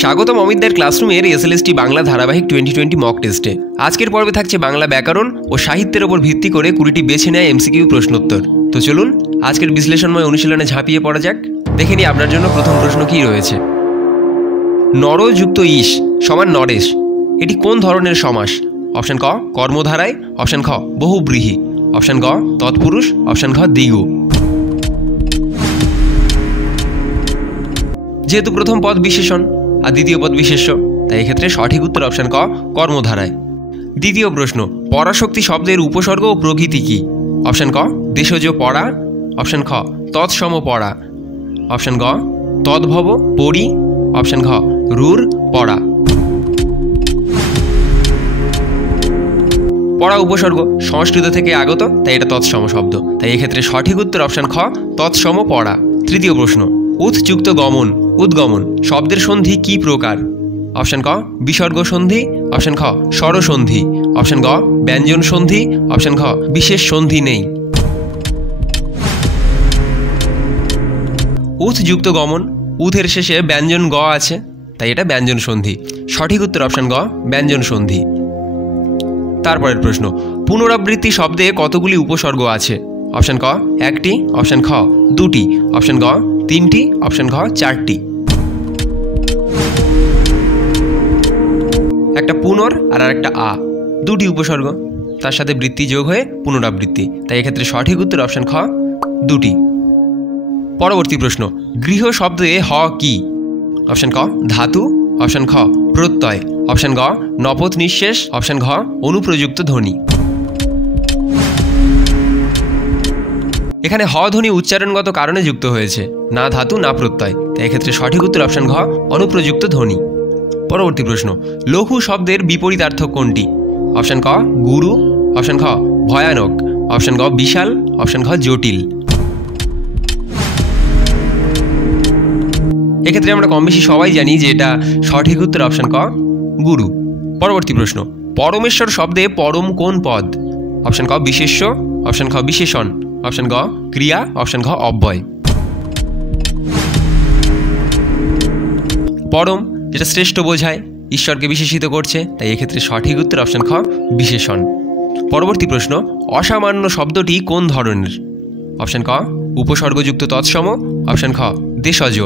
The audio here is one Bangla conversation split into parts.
স্বাগতম অমিতদের ক্লাসরুমের এসএলএসটি বাংলা ধারাবাহিক 2020 মক টেস্টে। আজকের পর্বে থাকছে বাংলা ব্যাকরণ ও সাহিত্যের ওপর ভিত্তি করে 20টি বেছে নেয় এমসিকিউ প্রশ্নোত্তর। তো চলুন আজকের বিশ্লেষণময় অনুশীলনে ঝাঁপিয়ে পড়া যাক। দেখে নিই আপনার জন্য প্রথম প্রশ্ন কী রয়েছে। নর যুক্ত ইস সমান নরেশ, এটি কোন ধরনের সমাস? অপশন ক কর্মধারায়, অপশন খ বহুব্রীহি, অপশন গ তৎপুরুষ, অপশন ঘ দ্বিগু। যেহেতু প্রথম পদ বিশেষণ আর দ্বিতীয় পদ বিশেষ্য, তাই এক্ষেত্রে সঠিক উত্তর অপশন ক কর্মধারায়। দ্বিতীয় প্রশ্ন, পরাশক্তি শব্দের উপসর্গ ও প্রকৃতি কি? অপশন ক দেশজ পড়া, অপশন খ তৎসম পড়া, অপশন গ তদ্ভব পড়ি, অপশন ঘ রূঢ় পড়া। পড়া উপসর্গ সংস্কৃত থেকে আগত, তাই এটা তৎসম শব্দ, তাই এক্ষেত্রে সঠিক উত্তর অপশন খ তৎসম পড়া। তৃতীয় প্রশ্ন, উৎযুক্ত গমন উদ্গমন শব্দের সন্ধি কি প্রকার? অপশন ক বিসর্গ সন্ধি, অপশন খ স্বরসন্ধি, অপশন গ ব্যঞ্জন সন্ধি, অপশন ঘ বিশেষ সন্ধি নেই। উৎযুক্ত গমন, উথের শেষে ব্যঞ্জন গ আছে, তাই এটা ব্যঞ্জন সন্ধি। সঠিক উত্তর অপশন গ ব্যঞ্জন সন্ধি। তারপরের প্রশ্ন, পুনরাবৃত্তি শব্দে কতগুলি উপসর্গ আছে? অপশন ক একটি, অপশন খ দুটি, অপশন গ তিনটি, অপশন ঘ চারটি। একটা পুনর আর একটা আ, দুটি উপসর্গ, তার সাথে বৃত্তি যোগ হয়ে পুনরাবৃত্তি, তাই এক্ষেত্রে সঠিক উত্তর অপশন খ দুটি। পরবর্তী প্রশ্ন, গৃহ শব্দে হ কি? অপশন ক ধাতু, অপশন খ প্রত্যয়, অপশন গ নপথ নিঃশেষ, অপশন ঘ অনুপ্রযুক্ত ধ্বনি। এখানে হ ধ্বনি উচ্চারণগত কারণে যুক্ত হয়েছে, না ধাতু না প্রত্যয়, তাই এক্ষেত্রে সঠিক উত্তর অপশন ঘ অনুপ্রযুক্ত ধ্বনি। পরবর্তী প্রশ্ন, লঘু শব্দের বিপরীতার্থ কোনটি? অপশন ক গুরু, অপশন খ ভয়ানক, অপশন গ বিশাল, অপশন ঘ জটিল। এক্ষেত্রে আমরা কম বেশি সবাই জানি যে এটা সঠিক উত্তর অপশন ক গুরু। পরবর্তী প্রশ্ন, পরমেশ্বর শব্দে পরম কোন পদ? অপশন ক বিশেষ্য, অপশন খ বিশেষণ, অপশন গ ক্রিয়া, অপশন ঘ অব্যয়। পরম যেটা শ্রেষ্ঠ বোঝায়, ঈশ্বরকে বিশেষিত করছে, তাই এক্ষেত্রে সঠিক উত্তর অপশন খ বিশেষণ। পরবর্তী প্রশ্ন, অসামান্য শব্দটি কোন ধরনের? অপশন ক উপসর্গযুক্ত তৎসম, অপশন খ দেশজ,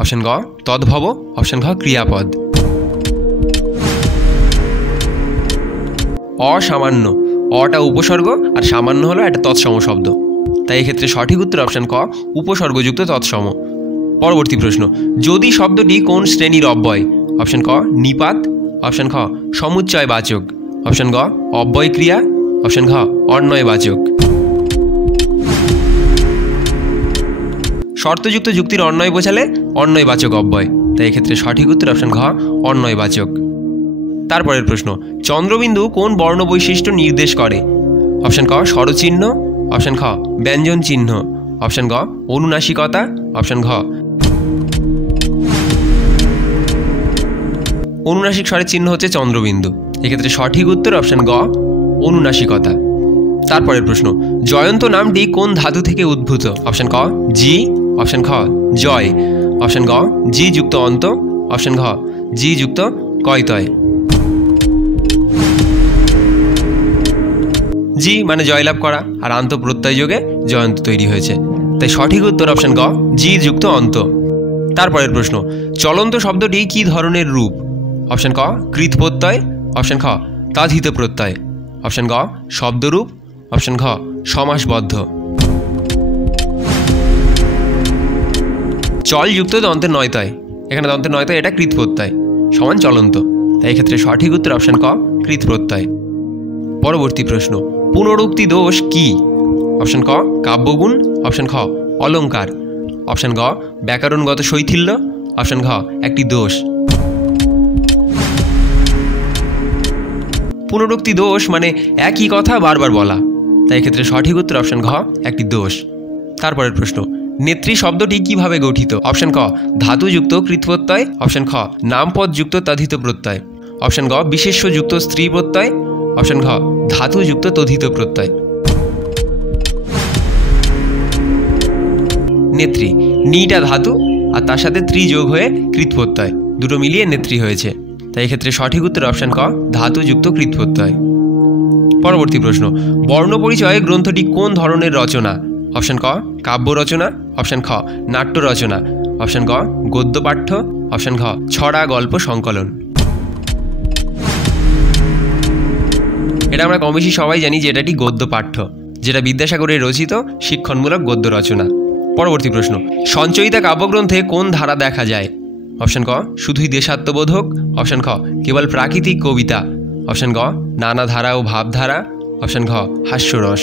অপশন গ তদ্ভব, অপশন ঘ ক্রিয়াপদ। অসামান্য, অটা উপসর্গ আর সামান্য হলো একটা তৎসম শব্দ, তাই এক্ষেত্রে সঠিক উত্তর অপশন ক উপসর্গযুক্ত তৎসম। পরবর্তী প্রশ্ন, যদি শব্দটি কোন শ্রেণীর অব্যয়? অপশন ক নিপাত, অপশন খ সমুচ্চয়বাচক, অপশন গ অব্যয় ক্রিয়া, অপশন ঘ অন্বয়বাচক। শর্তযুক্ত যুক্তির অন্বয় বোঝালে অন্বয়বাচক অব্যয়, তাই এক্ষেত্রে সঠিক উত্তর অপশন ঘ অন্বয়বাচক। তারপরের প্রশ্ন, চন্দ্রবিন্দু কোন বর্ণ বৈশিষ্ট্য নির্দেশ করে? অপশন ক স্বরচিহ্ন, অপশন খ ব্যঞ্জন চিহ্ন, অপশন গ অনুনাসিকতা, অপশন ঘ অনুনাসিক স্বরের চিহ্ন হচ্ছে চন্দ্রবিন্দু, এক্ষেত্রে সঠিক উত্তর অপশন গ অনুনাসিকতা। তারপরের প্রশ্ন, জয়ন্ত নামটি কোন ধাতু থেকে উদ্ভূত? অপশন ক জি, অপশন খ জয়, অপশন গ জি যুক্ত অন্ত, অপশন ঘ জি যুক্ত কয়তয়। জি মানে জয়লাভ করা, আর আন্ত প্রত্যয় যোগে জয়ন্ত তৈরি হয়েছে, তাই সঠিক উত্তর অপশন গ জি যুক্ত অন্ত। তারপরের প্রশ্ন, চলন্ত শব্দটি কি ধরনের রূপ? অপশন ক কৃত প্রত্যয়, অপশন খ তদ্ধিত প্রত্যয়, অপশন গ শব্দরূপ, অপশন ঘ সমাসবদ্ধ। চল যুক্ত দন্তের নয়তয়, এখানে দন্তের নয়তয়, এটা কৃত প্রত্যয় সমান চলন্ত, তাই এক্ষেত্রে সঠিক উত্তর অপশন ক কৃত প্রত্যয়। পরবর্তী প্রশ্ন, পুনরুক্তি দোষ কি? অপশন ক কাব্যগুণ, অপশন খ অলঙ্কার, অপশন গ ব্যাকরণগত শৈথিল্য, অপশন ঘ একটি দোষ। পুনরুক্তি দোষ মানে একই কথা বারবার বলা, তাই এক্ষেত্রে সঠিক উত্তর অপশন ঘ একটি দোষ। তারপরের প্রশ্ন, নেত্রী শব্দটি কিভাবে গঠিত? অপশন ক ধাতুযুক্ত কৃত প্রত্যয়, অপশন খ নামপদ যুক্ত তদ্ধিত প্রত্যয়, অপশন গ বিশেষ্য যুক্ত স্ত্রী প্রত্যয়, অপশন ঘ ধাতুযুক্ত তদ্ধিত প্রত্যয়। নেত্রী নিটা ধাতু আর তার সাথে ত্রি যোগ হয়ে কৃত প্রত্যয়, দুটো মিলিয়ে নেত্রী হয়েছে। তাই এক্ষেত্রে সঠিক উত্তর অপশান ক, ধাতুযুক্ত কৃৎ প্রত্যয়। পরবর্তী প্রশ্ন, বর্ণ পরিচয় গ্রন্থটি কোন ধরনের রচনা? অপশান ক, কাব্য রচনা, অপশান খ, নাট্য রচনা, অপশান ক, গদ্য পাঠ্য, অপশান ঘ, ছড়া গল্প সংকলন। এটা আমরা কম বেশি সবাই জানি যে এটাটি গদ্য পাঠ্য, যেটা বিদ্যাসাগরের রচিত শিক্ষণমূলক গদ্য রচনা। পরবর্তী প্রশ্ন, সঞ্চয়িতা কাব্যগ্রন্থে কোন ধারা দেখা যায়? অপশান ক, শুধুই দেশাত্মবোধক, অপশান খ, কেবল প্রাকৃতিক কবিতা, অপশান গ, নানা ধারা ও ভাবধারা, অপশান ঘ, হাস্যরস।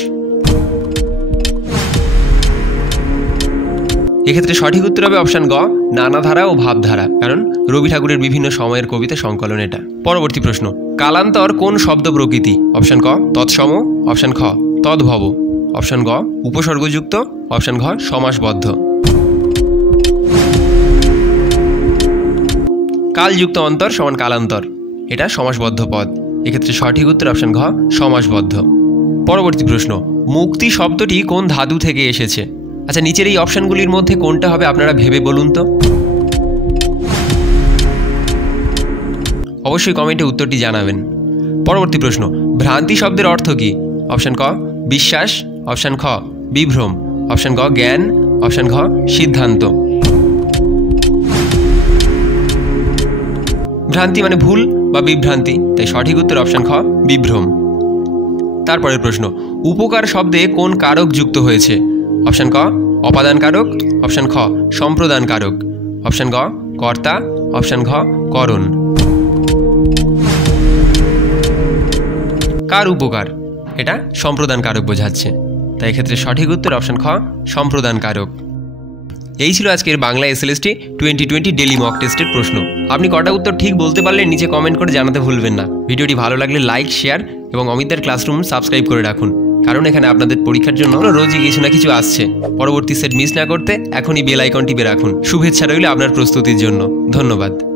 এক্ষেত্রে সঠিক উত্তর হবে অপশান গ, নানা ধারা ও ভাবধারা, কারণ রবি ঠাকুরের বিভিন্ন সময়ের কবিতা সংকলন এটা। পরবর্তী প্রশ্ন, কালান্তর কোন শব্দ প্রকৃতি? অপশান ক, তৎসম, অপশান খ, তদ্ভব, অপশান গ, উপসর্গযুক্ত, অপশান ঘ, সমাসবদ্ধ। কালযুক্ত অন্তর সমান কালান্তর, এটা সমাসবদ্ধ পদ। এক্ষেত্রে সঠিক উত্তর অপশান ঘ, সমাসবদ্ধ। পরবর্তী প্রশ্ন, মুক্তি শব্দটি কোন ধাতু থেকে এসেছে? আচ্ছা, নিচের এই অপশানগুলির মধ্যে কোনটা হবে আপনারা ভেবে বলুন তো। অবশ্যই কমেন্টে উত্তরটি জানাবেন। পরবর্তী প্রশ্ন, ভ্রান্তি শব্দের অর্থ কী? অপশান ক, বিশ্বাস, অপশান খ, বিভ্রম, অপশান গ, জ্ঞান, অপশান ঘ, সিদ্ধান্ত। ভ্রান্তি মানে ভুল বা বিভ্রান্তি, তাই সঠিক উত্তর অপশান খ, বিভ্রম। তারপরের প্রশ্ন, উপকার শব্দে কোন কারক যুক্ত হয়েছে? অপশান ক, অপাদান কারক, অপশান খ, সম্প্রদান কারক, অপশান গ, কর্তা, অপশান ঘ, করণ। কার উপকার? এটা সম্প্রদান কারক বোঝাচ্ছে, তাই এক্ষেত্রে সঠিক উত্তর অপশান খ, সম্প্রদান কারক। এই ছিল আজকের বাংলা এসএলএসটি 2020 ডেলি মক টেস্টের প্রশ্ন। আপনি কটা উত্তর ঠিক বলতে পারলে নিচে কমেন্ট করে জানাতে ভুলবেন না। ভিডিওটি ভালো লাগলে লাইক, শেয়ার এবং অমিতদার ক্লাসরুম সাবস্ক্রাইব করে রাখুন, কারণ এখানে আপনাদের পরীক্ষার জন্য রোজই কিছু না কিছু আসছে। পরবর্তী সেট মিস না করতে এখনই বেল আইকন টিপে রাখুন। শুভেচ্ছা রইল আপনার প্রস্তুতির জন্য। ধন্যবাদ।